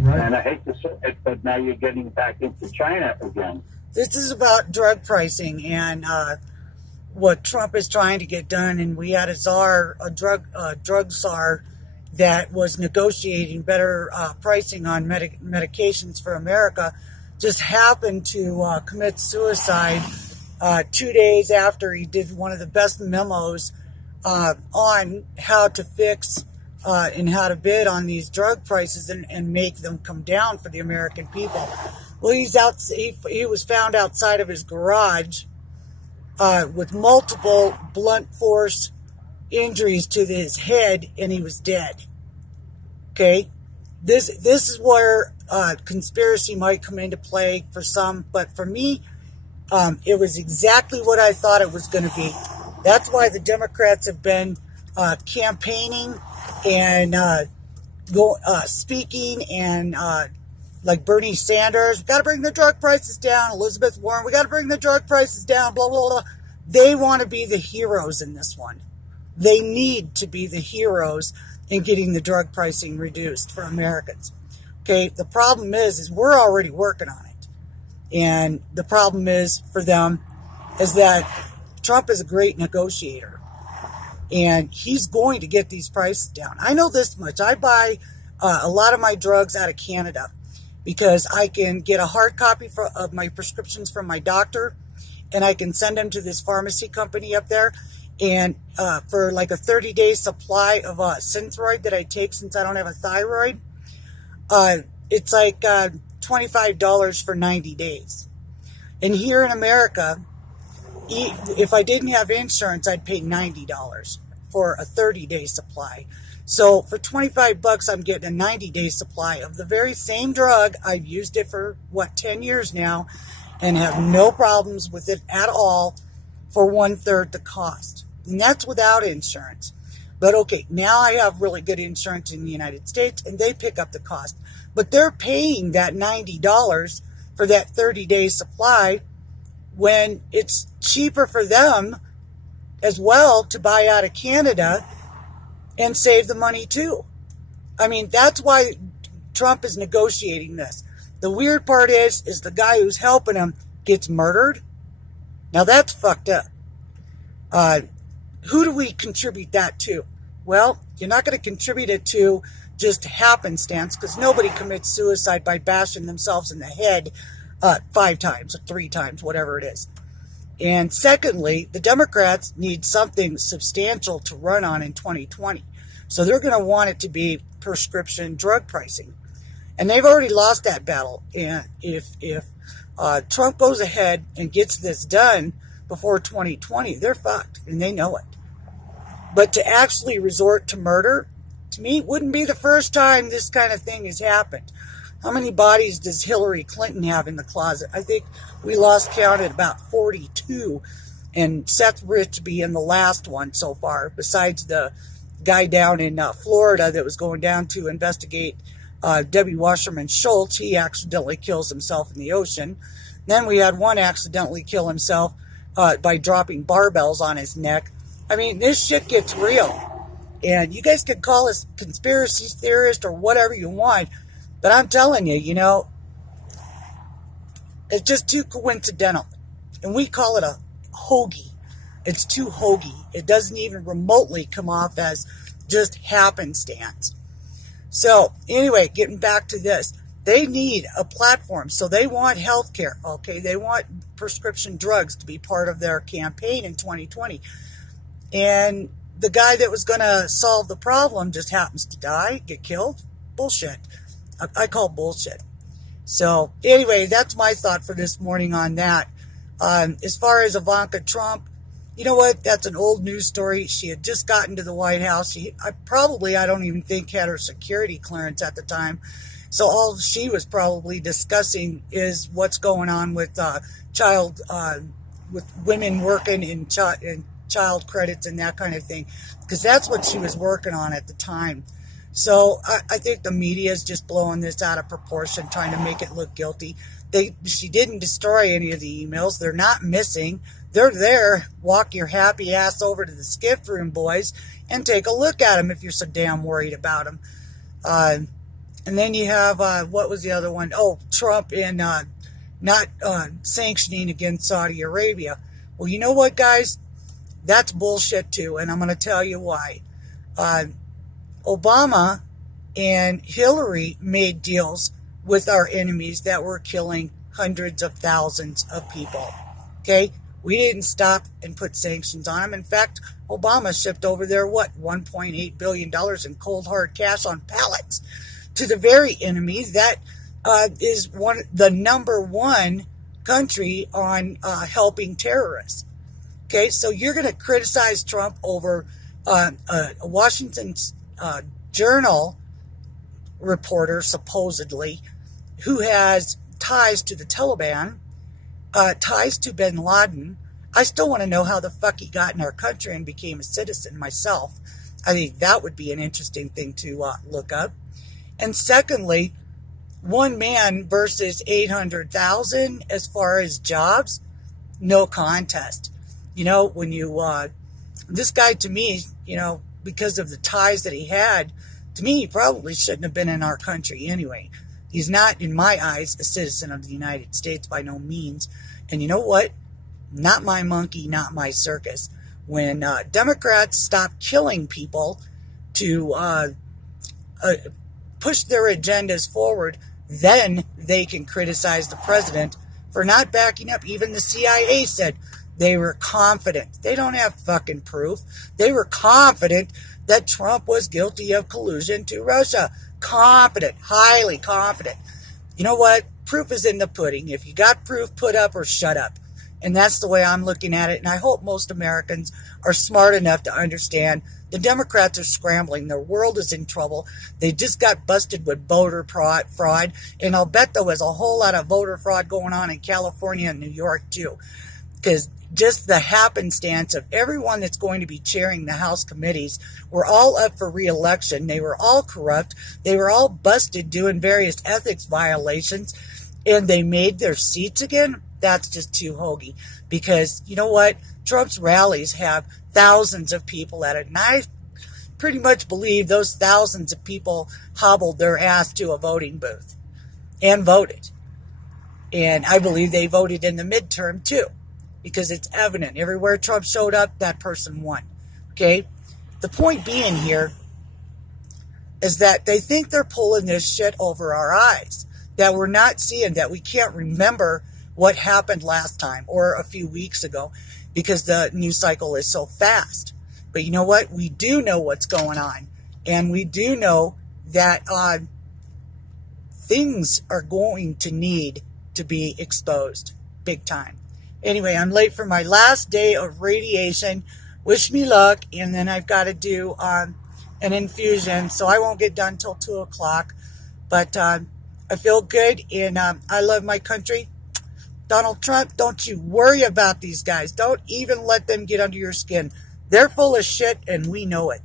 Right. And I hate to say it, but now you're getting back into China again. This is about drug pricing and what Trump is trying to get done. And we had a drug czar that was negotiating better pricing on medications for America, just happened to commit suicide 2 days after he did one of the best memos on how to fix and how to bid on these drug prices and make them come down for the American people. Well, he was found outside of his garage with multiple blunt force injuries to his head, and he was dead. Okay, this is where conspiracy might come into play for some, but for me, it was exactly what I thought it was going to be. That's why the Democrats have been campaigning and speaking and like Bernie Sanders, we got to bring the drug prices down. Elizabeth Warren, we got to bring the drug prices down. Blah blah blah. They want to be the heroes in this one. They need to be the heroes in getting the drug pricing reduced for Americans. Okay, the problem is we're already working on it. And the problem is for them is that Trump is a great negotiator. And he's going to get these prices down. I know this much. I buy a lot of my drugs out of Canada because I can get a hard copy of my prescriptions from my doctor, and I can send them to this pharmacy company up there. And for like a 30-day supply of Synthroid that I take since I don't have a thyroid, it's like $25 for 90 days. And here in America, if I didn't have insurance, I'd pay $90 for a 30-day supply. So for $25, I'm getting a 90-day supply of the very same drug. I've used it for, 10 years now, and have no problems with it at all for 1/3 the cost. And that's without insurance. But okay, now I have really good insurance in the United States, and they pick up the cost. But they're paying that $90 for that 30-day supply when it's cheaper for them as well to buy out of Canada and save the money too. I mean, that's why Trump is negotiating this. The weird part is the guy who's helping him gets murdered. Now that's fucked up. Who do we contribute that to? Well, you're not going to contribute it to just happenstance, because nobody commits suicide by bashing themselves in the head 5 times or 3 times, whatever it is. And secondly, the Democrats need something substantial to run on in 2020. So they're going to want it to be prescription drug pricing. And they've already lost that battle. And if Trump goes ahead and gets this done before 2020, they're fucked, and they know it. But to actually resort to murder, to me, wouldn't be the first time this kind of thing has happened. How many bodies does Hillary Clinton have in the closet? I think we lost count at about 42, and Seth Rich being the last one so far, besides the guy down in Florida that was going down to investigate Debbie Wasserman Schultz. He accidentally kills himself in the ocean. Then we had one accidentally kill himself by dropping barbells on his neck. I mean, this shit gets real. And you guys could call us conspiracy theorists or whatever you want, but I'm telling you, you know, it's just too coincidental. And we call it a hoagie. It's too hoagie. It doesn't even remotely come off as just happenstance. So, anyway, getting back to this. They need a platform. So they want health care, okay? They want prescription drugs to be part of their campaign in 2020. And the guy that was going to solve the problem just happens to die, get killed. Bullshit. I call bullshit. So, anyway, that's my thought for this morning on that. As far as Ivanka Trump, you know what? That's an old news story. She had just gotten to the White House. I don't even think had her security clearance at the time. So all she was probably discussing is what's going on with with women working in child credits and that kind of thing, because that's what she was working on at the time. So I think the media is just blowing this out of proportion, trying to make it look guilty. She didn't destroy any of the emails. They're not missing. They're there. Walk your happy ass over to the skiff room, boys, and take a look at them if you're so damn worried about them. And then you have, what was the other one? Oh, Trump and not sanctioning against Saudi Arabia. Well, you know what, guys? That's bullshit, too, and I'm going to tell you why. Obama and Hillary made deals with our enemies that were killing hundreds of thousands of people. Okay? We didn't stop and put sanctions on them. In fact, Obama shipped over there, what, $1.8 billion in cold hard cash on pallets to the very enemy that is the number one country on helping terrorists. Okay, so you're going to criticize Trump over a Washington Journal reporter, supposedly, who has ties to the Taliban, ties to bin Laden. I still want to know how the fuck he got in our country and became a citizen myself. I think that would be an interesting thing to look up. And secondly, one man versus 800,000 as far as jobs, no contest. You know, when you, this guy to me, you know, because of the ties that he had, to me, he probably shouldn't have been in our country anyway. He's not, in my eyes, a citizen of the United States by no means. And you know what? Not my monkey, not my circus. When Democrats stop killing people to push their agendas forward, then they can criticize the president for not backing up. Even the CIA said they were confident. They don't have fucking proof. They were confident that Trump was guilty of collusion to Russia. Confident, highly confident. You know what? Proof is in the pudding. If you got proof, put up or shut up. And that's the way I'm looking at it. And I hope most Americans are smart enough to understand the Democrats are scrambling. Their world is in trouble. They just got busted with voter fraud. And I'll bet there was a whole lot of voter fraud going on in California and New York, too. Because just the happenstance of everyone that's going to be chairing the House committees were all up for re-election. They were all corrupt. They were all busted doing various ethics violations. And they made their seats again. That's just too hokey. Because, you know what? Trump's rallies have thousands of people at it. And I pretty much believe those thousands of people hobbled their ass to a voting booth and voted. And I believe they voted in the midterm, too. Because it's evident. Everywhere Trump showed up, that person won. Okay? The point being here is that they think they're pulling this shit over our eyes. That we're not seeing, that we can't remember what happened last time or a few weeks ago because the news cycle is so fast. But you know what? We do know what's going on. And we do know that things are going to need to be exposed big time. Anyway, I'm late for my last day of radiation. Wish me luck. And then I've got to do an infusion, so I won't get done till 2 o'clock. But I feel good, and I love my country. Donald Trump, don't you worry about these guys. Don't even let them get under your skin. They're full of shit, and we know it.